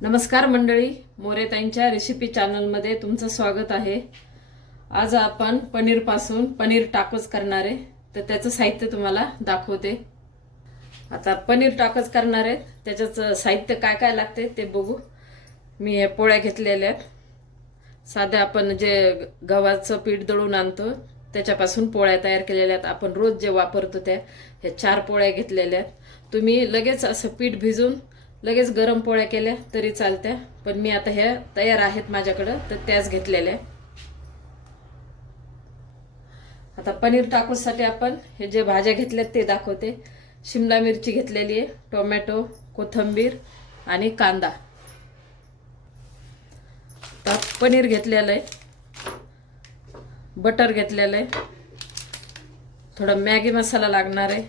नमस्कार मंडळी, मोरेताईंच्या रेसिपी चॅनलमध्ये तुमचं स्वागत आहे। आज आपण पनीरपासून पनीर टाकोस करणार आहे, तर त्याचं साहित्य तुम्हाला दाखवते। आता पनीर टाकोस करणार आहे, त्याचं साहित्य काय काय लागते ते बघू। मी हे पोळ्या घेतलेल्या आहेत, साध्या आपण जे गव्हाचं पीठ दळून आणतो त्याच्यापासून पोळ्या तयार केलेल्या आहेत। आपण रोज जे वापरतो त्या हे 4 पोळ्या घेतलेल्या आहेत। तुम्ही लगेच असं पीठ भिजून लगेच गरम पोळ्या केल्या तरी चालत्या, पण मी आता ह्या तयार आहेत माझ्याकडे, तर त्याच घेतलेल्या। आता पनीर टाकोससाठी आपण हे जे भाज्या घेतल्यात ते दाखवते। शिमला मिरची घेतलेली आहे, टोमॅटो, कोथिंबीर आणि कांदा। आता पनीर घेतलेलं आहे, बटर घेतलेलं आहे, थोडा मॅगी मसाला लागणार आहे,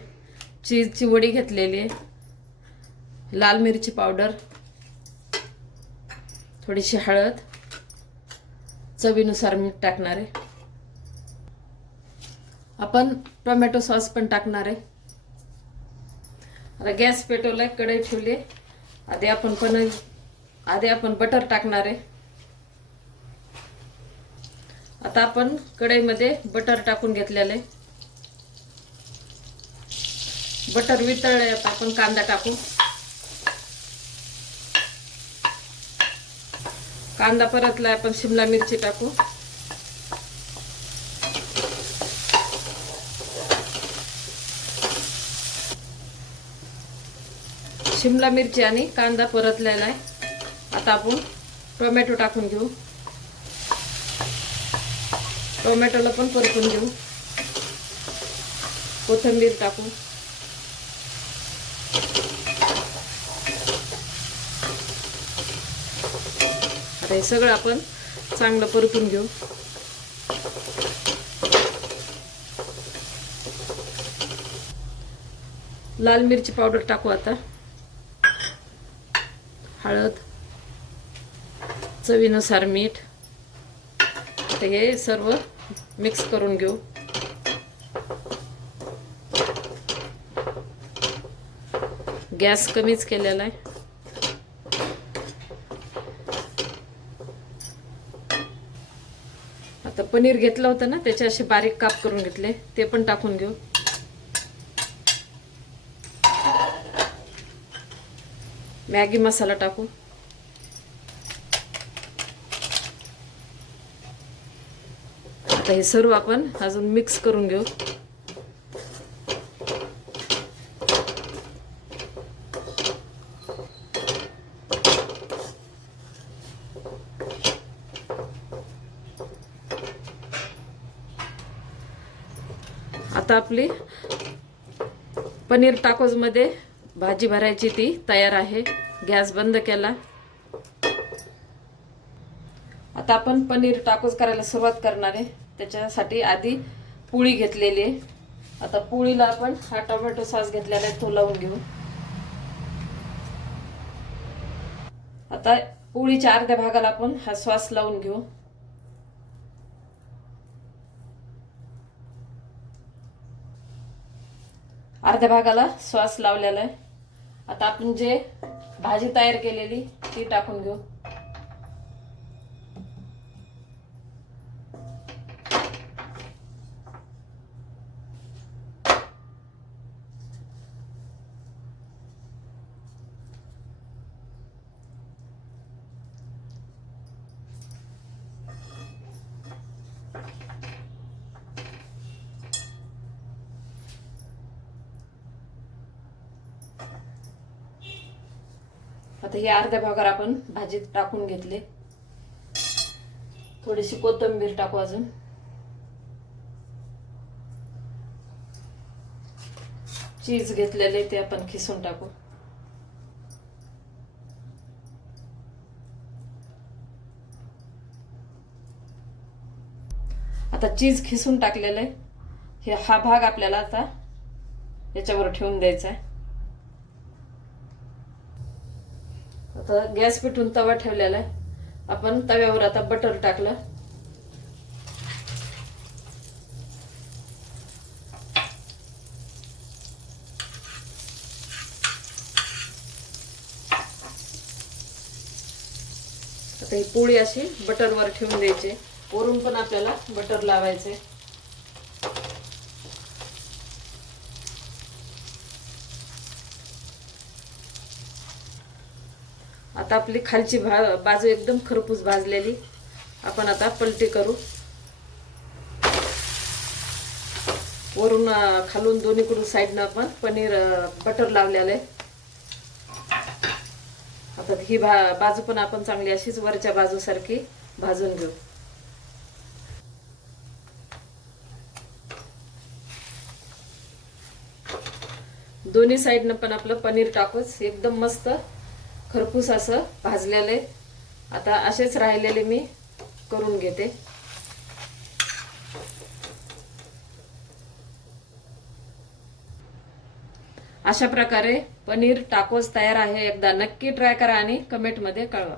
चीजची वडी घेतलेली आहे, लाल मिरची पावडर, थोडीशी हळद, चवीनुसार मीठ टाकणार आहे। आपण टोमॅटो सॉस पण टाकणार आहे। आता गॅस पेटवलाय, कढई ठेवली, आधी आपण बटर टाकणार आहे। आता आपण कढईमध्ये बटर टाकून घेतलेलं आहे, बटर वितळले। आता आपण कांदा टाकू, कांदा परतला, आपण शिमला मिरची टाकू, शिमला मिरची आणि कांदा परतलेला आहे। आता आपण टोमॅटो टाकून घेऊ, टोमॅटोला पण परतून घेऊ, कोथिंबीर टाकू, आता हे सगळं आपण चांगलं परतून घेऊ। लाल मिरची पावडर टाकू, आता हळद, चवीनुसार मीठ, आता हे सर्व मिक्स करून घेऊ। गॅस कमीच केलेला आहे। आता पनीर घेतलं होतं ना, त्याचे असे बारीक काप करून घेतले, ते पण टाकून घेऊ। मॅगी मसाला टाकू, आता हे सर्व आपण अजून मिक्स करून घेऊ। आता आपली पनीर टाकोस मध्ये भाजी भरायची ती तयार आहे। गॅस बंद केला। आता आपण पनीर टाकोस करायला सुरुवात करणार आहे। त्याच्यासाठी आधी पोळी घेतलेली आहे। आता पोळीला आपण हा टोमॅटो सॉस घेतलेला आहे, तो लावून घेऊ। आता पोळीच्या अर्ध्या भागाला आपण हा सॉस लावून घेऊ। अर्ध्या भागाला सॉस लावलेला आहे। आता आपण जे भाजी तयार केलेली ती टाकून घेऊ। आता हे अर्ध्या भागावर आपण भाजीत टाकून घेतले, थोडीशी कोथिंबीर टाकू, अजून चीज घेतलेले ते आपण खिसून टाकू। आता चीज खिसून टाकलेलं आहे, हा भाग आपल्याला आता याच्यावर ठेवून द्यायचा आहे। आता गॅस पेटवून तवा ठेवलेला आहे, आपण तव्यावर आता बटर टाकलं, आता ही पोळी अशी बटरवर ठेवून द्यायची. वरून पण आपल्याला बटर लावायचे. आता आपली खालची बाजू एकदम खरपूस भाजलेली. आपण आता पलटी करू. वरून खालून दोन्हीकडून साईडनं आपण पनीर बटर लावलेलं आहे. आता ही बाजू पण आपण चांगली अशीच वरच्या बाजूसारखी भाजून घेऊ. दोन्ही साईडनं पण आपलं पनीर टाकूच एकदम मस्त खरपूस असं भाजलेलं आहे. आता असेच राहिलेले मी करून घेते. अशा प्रकारे पनीर टाकोस तयार आहे. एकदा नक्की ट्राय करा आणि कमेंटमध्ये कळवा.